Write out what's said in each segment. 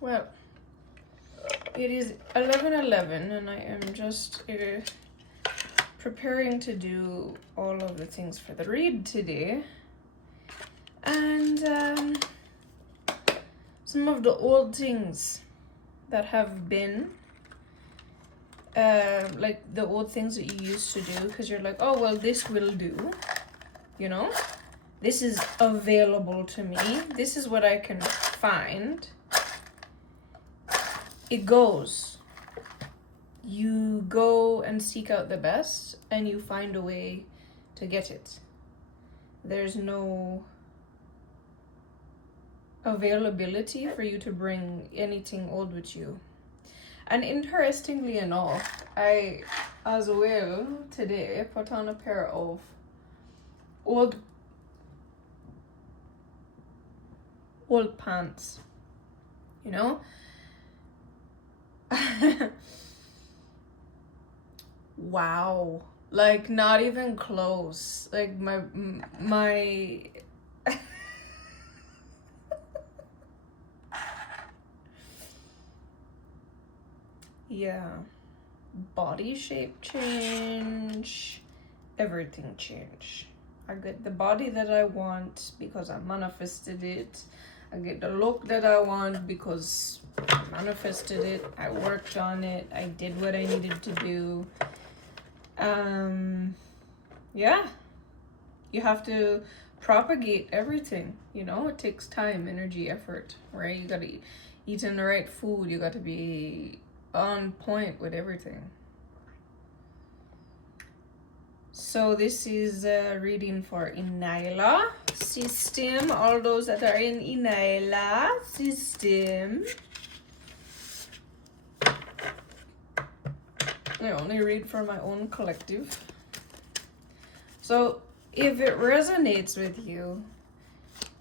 Well, it is 11:11 and I am just preparing to do all of the things for the read today. And some of the old things that have been like the old things that you used to do, because you're like, oh well, this will do, you know, this is available to me, this is what I can find. It goes, you go and seek out the best and you find a way to get it. There's no availability for you to bring anything old with you. And interestingly enough, I as well today put on a pair of old pants, you know. Wow, like not even close. Like my yeah, body shape change, everything change. I get the body that I want because I manifested it. I get the look that I want because I manifested it. I worked on it. I did what I needed to do. Yeah, you have to propagate everything, you know. It takes time, energy, effort, right? You gotta eat in the right food. You got to be on point with everything. So this is a reading for ENYELAH system. All those that are in ENYELAH system. I only read for my own collective. So if it resonates with you,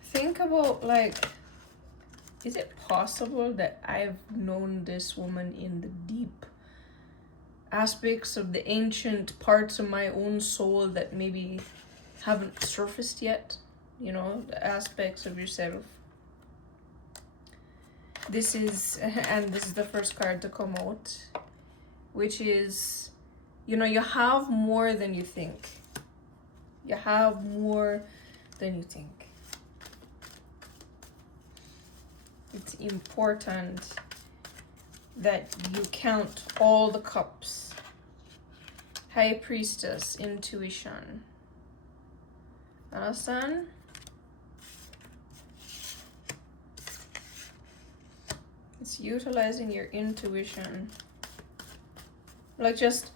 think about, like, is it possible that I've known this woman in the deep aspects of the ancient parts of my own soul that maybe haven't surfaced yet? You know, the aspects of yourself. This is, and this is the first card to come out, which is, you know, you have more than you think. You have more than you think. It's important that you count all the cups. High Priestess, intuition. Understand? It's utilizing your intuition. Like just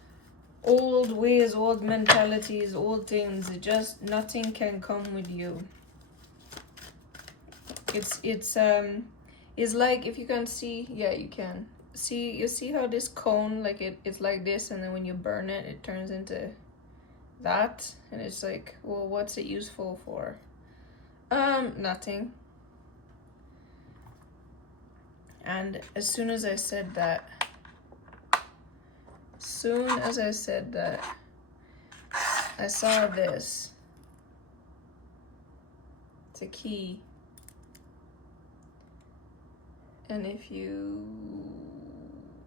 old ways, old mentalities, old things. It just, nothing can come with you. It's like, if you can see, yeah, you can see, you see how this cone, like it's like this, and then when you burn it, it turns into that, and it's like, well, what's it useful for? Nothing. And as soon as I said that, I saw this. It's a key. And if you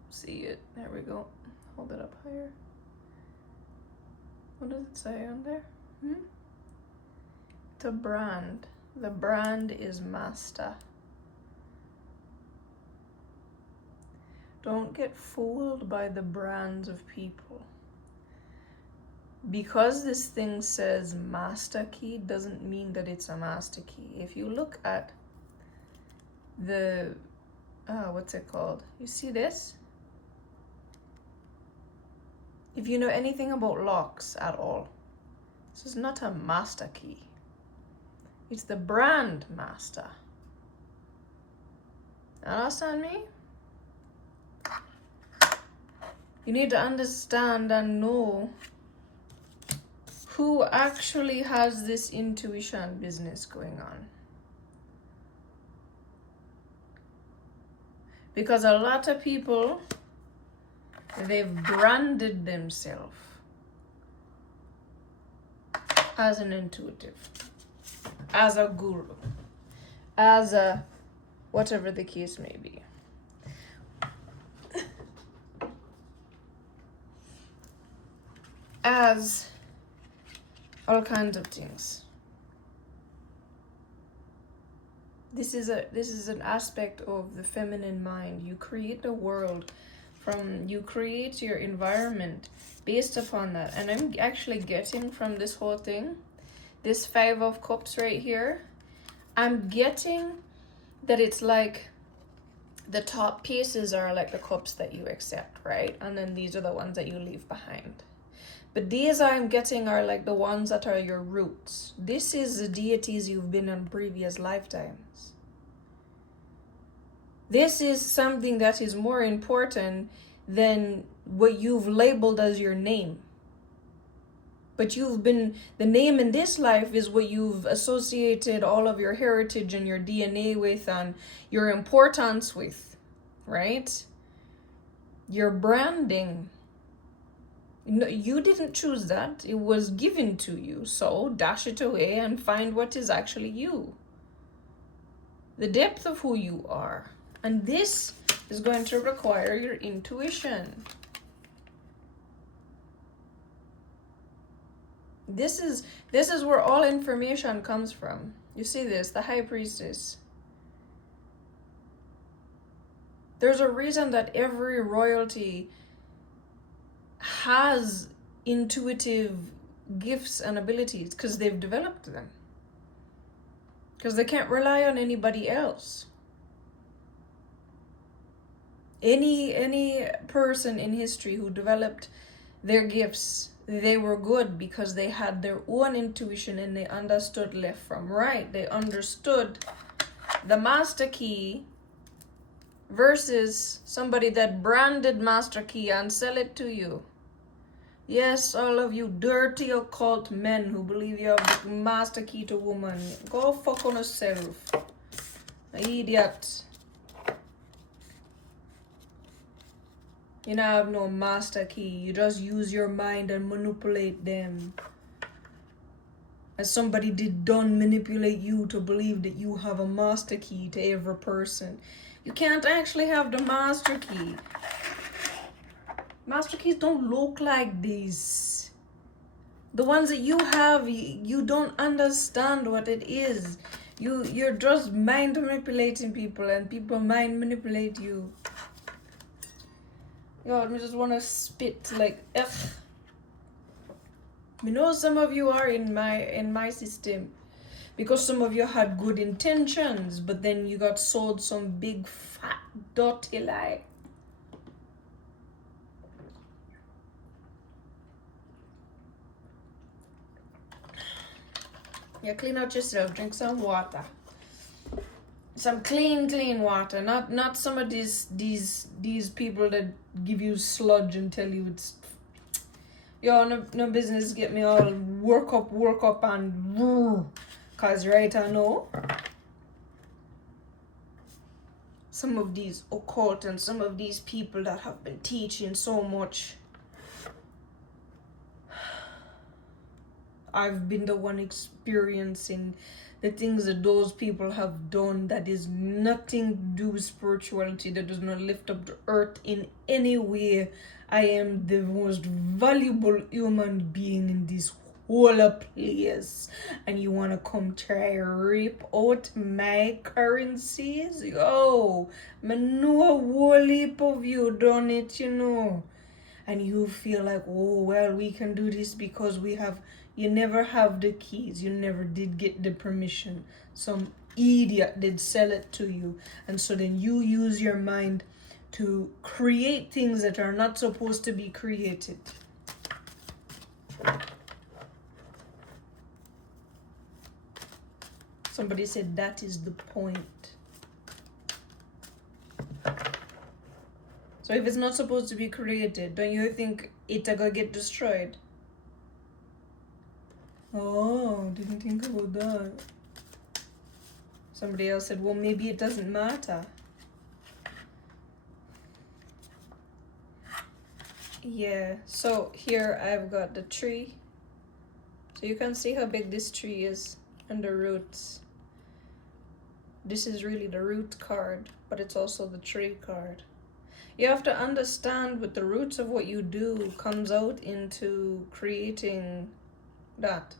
see it, there we go. Hold it up higher. What does it say on there? It's a brand. The brand is master. Don't get fooled by the brands of people. Because this thing says master key doesn't mean that it's a master key. If you look at the, what's it called? You see this? If you know anything about locks at all, this is not a master key. It's the brand master. Understand me? You need to understand and know who actually has this intuition business going on. Because a lot of people, they've branded themselves as an intuitive, as a guru, as a whatever the case may be. as all kinds of things. This is an aspect of the feminine mind. You create the world you create your environment based upon that. And I'm actually getting from this whole thing, this 5 of Cups right here, I'm getting that it's like the top pieces are like the cups that you accept, right? And then these are the ones that you leave behind. But these I'm getting are like the ones that are your roots. This is the deities you've been in previous lifetimes. This is something that is more important than what you've labeled as your name. But the name in this life is what you've associated all of your heritage and your DNA with and your importance with, right? Your branding. No, you didn't choose that. It was given to you. So dash it away and find what is actually you. The depth of who you are. And this is going to require your intuition. This is where all information comes from. You see this, the High Priestess. There's a reason that every royalty has intuitive gifts and abilities, because they've developed them. Because they can't rely on anybody else. Any person in history who developed their gifts, they were good because they had their own intuition and they understood left from right. They understood the master key versus somebody that branded master key and sell it to you. Yes, all of you dirty occult men who believe you have the master key to woman, go fuck on yourself. Idiot. You don't have no master key. You just use your mind and manipulate them. As somebody done manipulate you to believe that you have a master key to every person. You can't actually have the master key. Master keys don't look like this. The ones that you have, you don't understand what it is. You're just mind manipulating people and people mind manipulate you. Yo, I just want to spit like, ugh. You know some of you are in my system because some of you had good intentions, but then you got sold some big fat dirty lie. Yeah, clean out yourself, drink some water. Some clean water, not some of these people that give you sludge and tell you it's, yo, no business get me all work up and cause right I know some of these occult and some of these people that have been teaching so much. I've been the one experiencing the things that those people have done that is nothing to do with spirituality, that does not lift up the earth in any way. I am the most valuable human being in this whole place. And you want to come try rip out my currencies? Yo, I know a whole heap of you done it, you know. And you feel like, oh, well, we can do this because we have... You never have the keys. You never did get the permission. Some idiot did sell it to you. And so then you use your mind to create things that are not supposed to be created. Somebody said that is the point. So if it's not supposed to be created, don't you think it's gonna get destroyed? Oh, didn't think about that. Somebody else said, well, maybe it doesn't matter. Yeah, so here I've got the tree. So you can see how big this tree is and the roots. This is really the root card, but it's also the tree card. You have to understand what the roots of what you do comes out into creating that.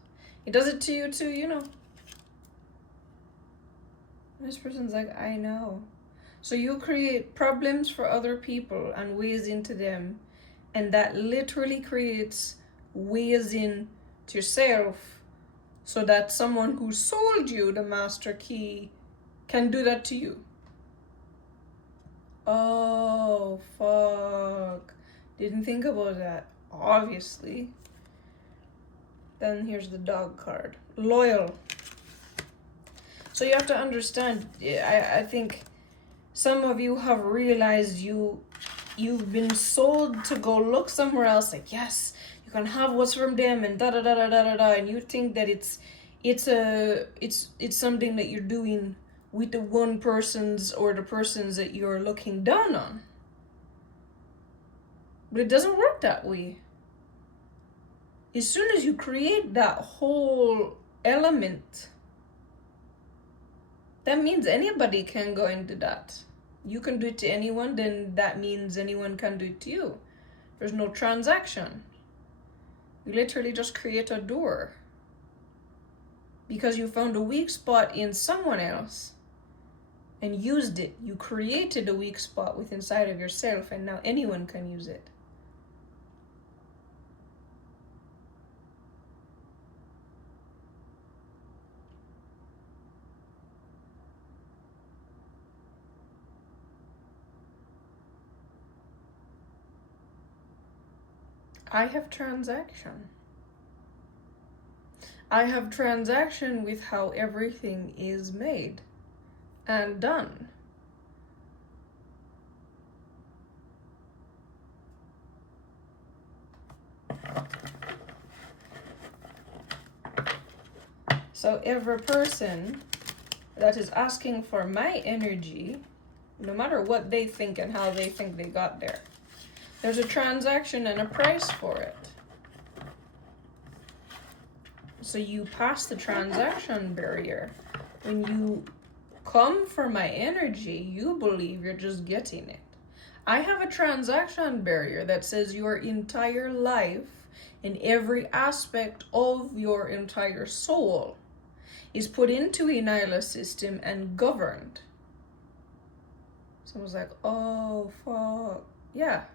It does it to you too, you know. This person's like, I know. So you create problems for other people and ways into them, and that literally creates ways in to yourself, so that someone who sold you the master key can do that to you. Oh, fuck. Didn't think about that, obviously. Then here's the dog card. Loyal. So you have to understand, I think some of you have realized you've been sold to go look somewhere else, like, yes, you can have what's from them and da da da da da da da, and you think that it's something that you're doing with the one persons or the persons that you're looking down on. But it doesn't work that way. As soon as you create that whole element, that means anybody can go into that. You can do it to anyone, then that means anyone can do it to you. There's no transaction. You literally just create a door. Because you found a weak spot in someone else and used it. You created a weak spot within inside of yourself, and now anyone can use it. I have transaction. I have transaction with how everything is made and done. So every person that is asking for my energy, no matter what they think and how they think they got there, there's a transaction and a price for it. So you pass the transaction barrier. When you come for my energy, you believe you're just getting it. I have a transaction barrier that says your entire life and every aspect of your entire soul is put into ENYELAH system and governed. Someone's like, oh, fuck. Yeah.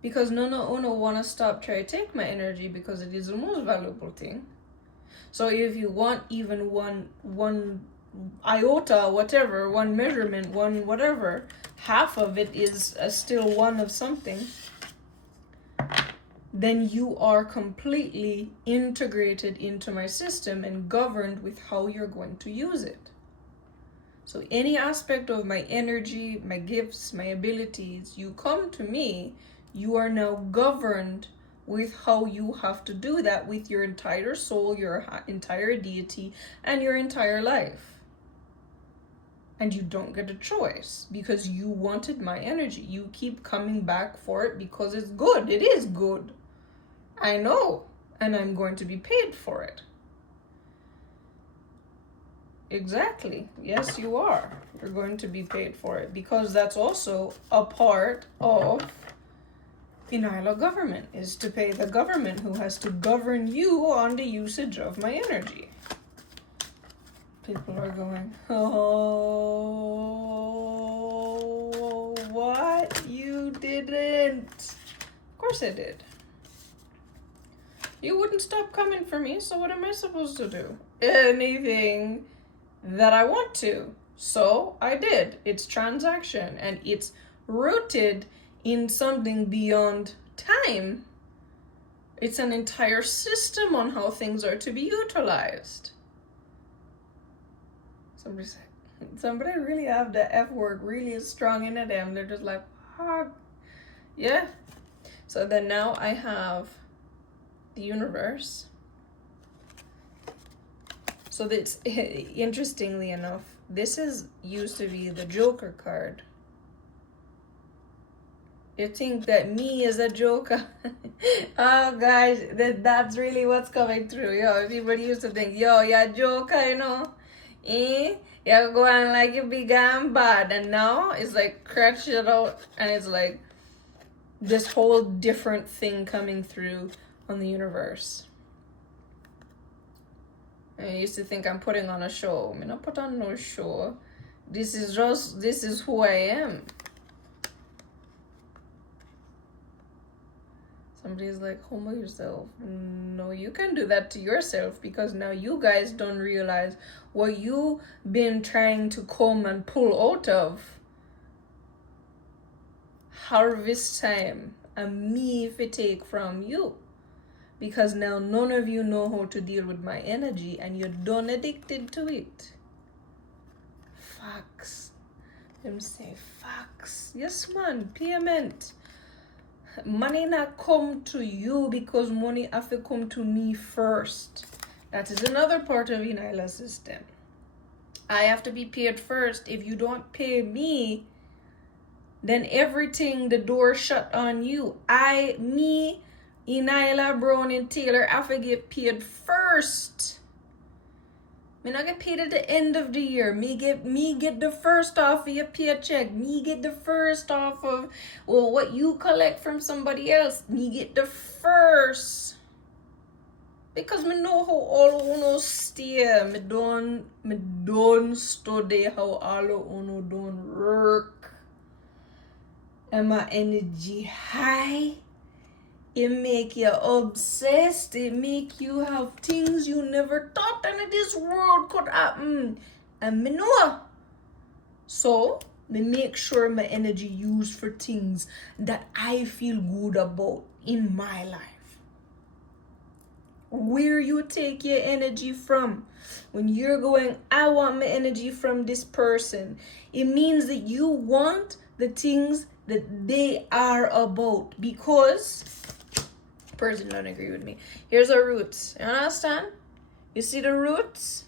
Because no want to stop trying to take my energy, because it is the most valuable thing. So if you want even one iota, whatever, one measurement, one whatever, half of it is still one of something, then you are completely integrated into my system and governed with how you're going to use it. So any aspect of my energy, my gifts, my abilities, you come to me, you are now governed with how you have to do that with your entire soul, your entire deity, and your entire life. And you don't get a choice because you wanted my energy. You keep coming back for it because it's good. It is good. I know. And I'm going to be paid for it. Exactly. Yes, you are. You're going to be paid for it because that's also a part of ENYELAH government, is to pay the government who has to govern you on the usage of my energy. People are going, oh, what? You didn't. Of course I did. You wouldn't stop coming for me, so what am I supposed to do? Anything that I want to. So I did. It's transaction, and it's rooted in something beyond time. It's an entire system on how things are to be utilized. Somebody really have the F word really strong in them. They're just like, ah. Yeah. So then now I have the universe. So that's, interestingly enough, this is used to be the Joker card. You think that me is a joker? Oh gosh, that's really what's coming through. Yo, everybody used to think, yo, you're a joker, you know? Eh? You go on like you big and bad, and now it's like scratch it out, and it's like this whole different thing coming through on the universe. I used to think I'm putting on a show. I'm not put on no show. This is who I am. Somebody's like, humble yourself. No, you can do that to yourself, because now you guys don't realize what you've been trying to come and pull out of. Harvest time, and me if it take from you. Because now none of you know how to deal with my energy, and you're done addicted to it. Facts. Them say facts. Yes, man. Payment. Money not come to you because money have to come to me first. That is another part of ENYELAH system. I have to be paid first. If you don't pay me, then everything, the door shut on you. Me, ENYELAH Brown and Taylor, have to get paid first. Me not get paid at the end of the year. Me get the first off of your paycheck. Me get the first off of what you collect from somebody else. Me get the first. Because me know how all uno stay. Me don't study how all uno don't work. And my energy high. It make you obsessed. It make you have things you never thought in this world could happen. And me know. So, me make sure my energy used for things that I feel good about in my life. Where you take your energy from. When you're going, I want my energy from this person. It means that you want the things that they are about. Because person don't agree with me. Here's our roots. You understand? You see the roots?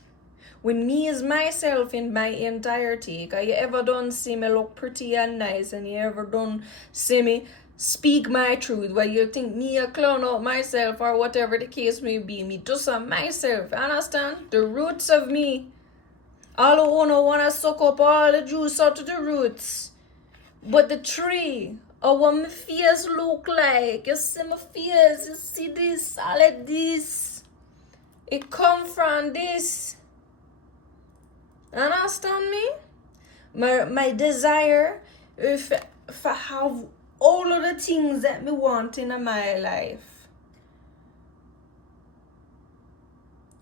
When me is myself in my entirety, cause you ever don't see me look pretty and nice, and you ever don't see me speak my truth, where you think me a clown out myself or whatever the case may be, me just on myself. You understand? The roots of me. All who wanna suck up all the juice out of the roots. But the tree, or what my face look like, you see my face, you see this, all of this, it come from this. Understand me? My desire, if I have all of the things that me want in my life,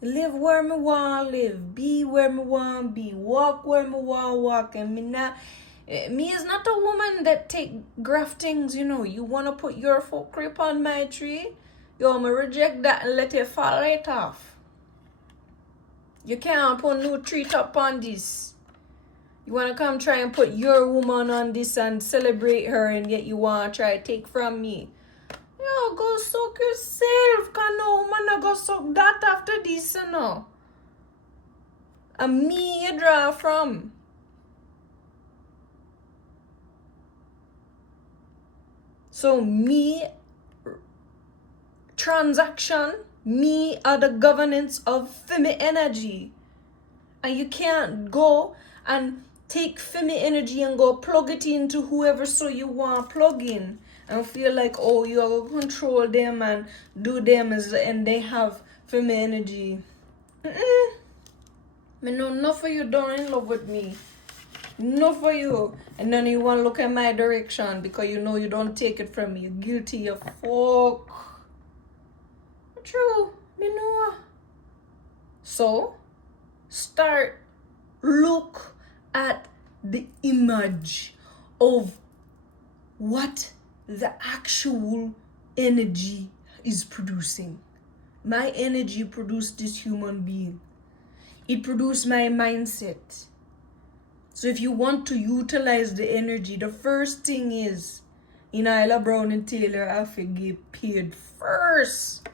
live where me want live, be where me want be, walk where me want walk, and me is not a woman that take graftings, you know. You want to put your foot creep on my tree? You want me reject that and let it fall right off. You can't put no tree top on this. You want to come try and put your woman on this and celebrate her, and yet you want to try to take from me. Yo, go suck yourself. Cause no woman not go suck that after this, you know. And me you draw from. So me, transaction, me are the governance of Femi energy. And you can't go and take Femi energy and go plug it into whoever so you want plug in. And feel like, oh, you are going to control them and do them and they have Femi energy. Me know enough of you don't in love with me. Enough for you. And then you want to look at my direction because you know you don't take it from me. You're guilty, you fuck. True, me know. So, look at the image of what the actual energy is producing. My energy produced this human being. It produced my mindset. So if you want to utilize the energy, the first thing is, ENYELAH Brown and Taylor have to get paid first.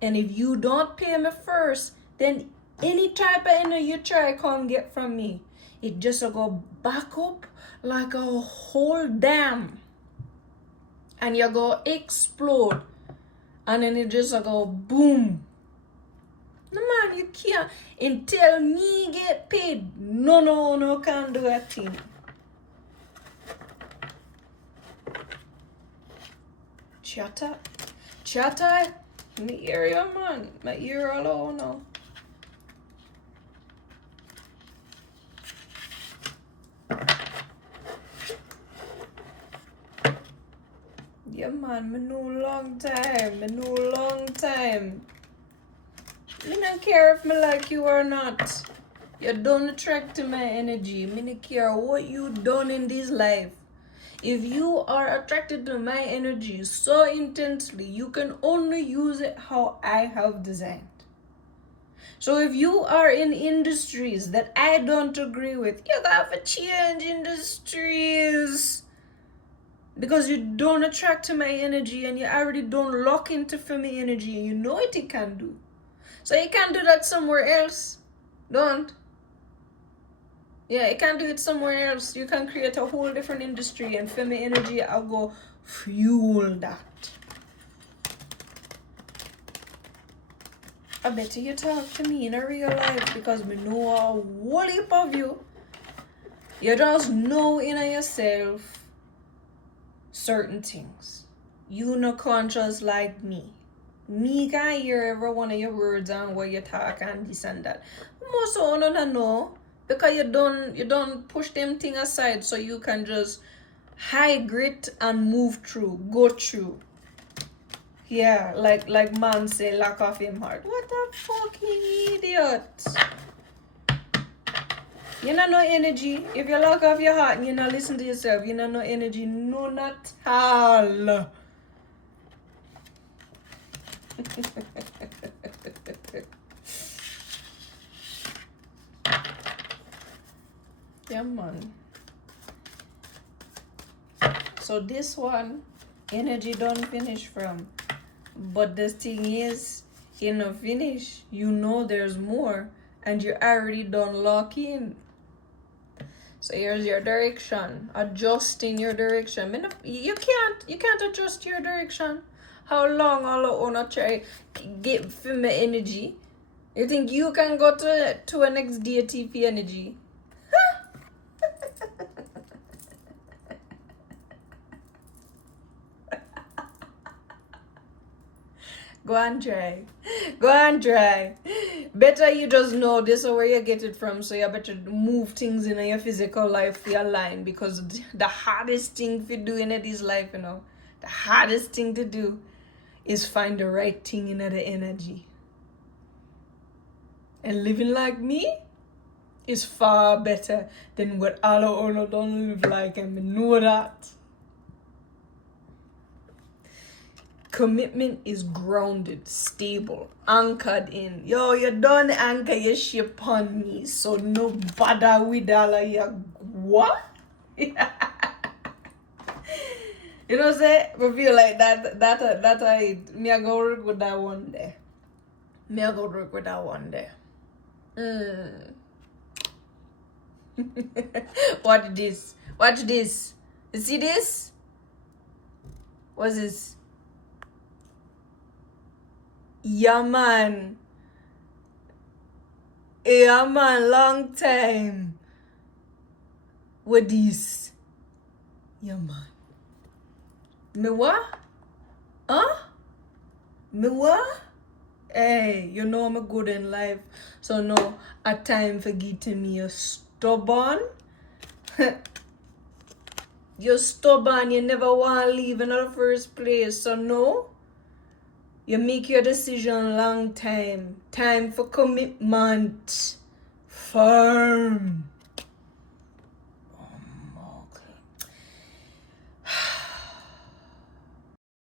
And if you don't pay me first, then any type of energy you try come get from me, it just go back up like a whole dam. And you go explode. And then it just go boom. No man, you can't. Until me get paid, no can do a thing. Chatter. Me hear you, man. My ear alone now. Yeah, man, me know long time. Me don't care if me like you or not. You don't attract to my energy. Me don't care what you done in this life. If you are attracted to my energy so intensely, you can only use it how I have designed. So if you are in industries that I don't agree with, you have to change industries. Because you don't attract to my energy and you already don't lock into for me energy and you know what you can do. So you can't do that somewhere else. Don't. Yeah, you can't do it somewhere else. You can create a whole different industry and for me energy, I'll go fuel that. I bet you talk to me in a real life because me know a whole heap of you. You just know in yourself certain things. You not conscious like me. Me can hear every one of your words and what you talk and this and that. Most of you don't know because you don't push them things aside so you can just high grit and move through, go through. Yeah, like man say, lock off him heart. What a fucking idiot. You know no energy. If you lock off your heart and you not listen to yourself, you know no energy. No, not all. Yeah, man. So this one, energy don't finish from. But the thing is, you know, finish. You know there's more. And you already done lock in. So here's your direction. Adjusting your direction. You can't adjust your direction. How long all I try get for my energy? You think you can go to a next deity for energy? Go and try. Better you just know this is where you get it from, so you better move things in your physical life for your line, because the hardest thing for doing in this life, the hardest thing to do is find the right thing in the energy. And living like me is far better than what all of us don't live like, and we know that. Commitment is grounded, stable, anchored in. Yo, you don't anchor your ship on me, so no bother with all of your what? You know what I'm saying? I feel like me I go work with that one day. Watch this. You see this? What's this? Yeah, man. Long time. What this? Yeah, man. Me what? Huh? Me what? Hey, you know I'm good in life. So no, a time for getting me. You're stubborn. You're stubborn. You never want to leave in the first place. So no. You make your decision long time. Time for commitment. Firm.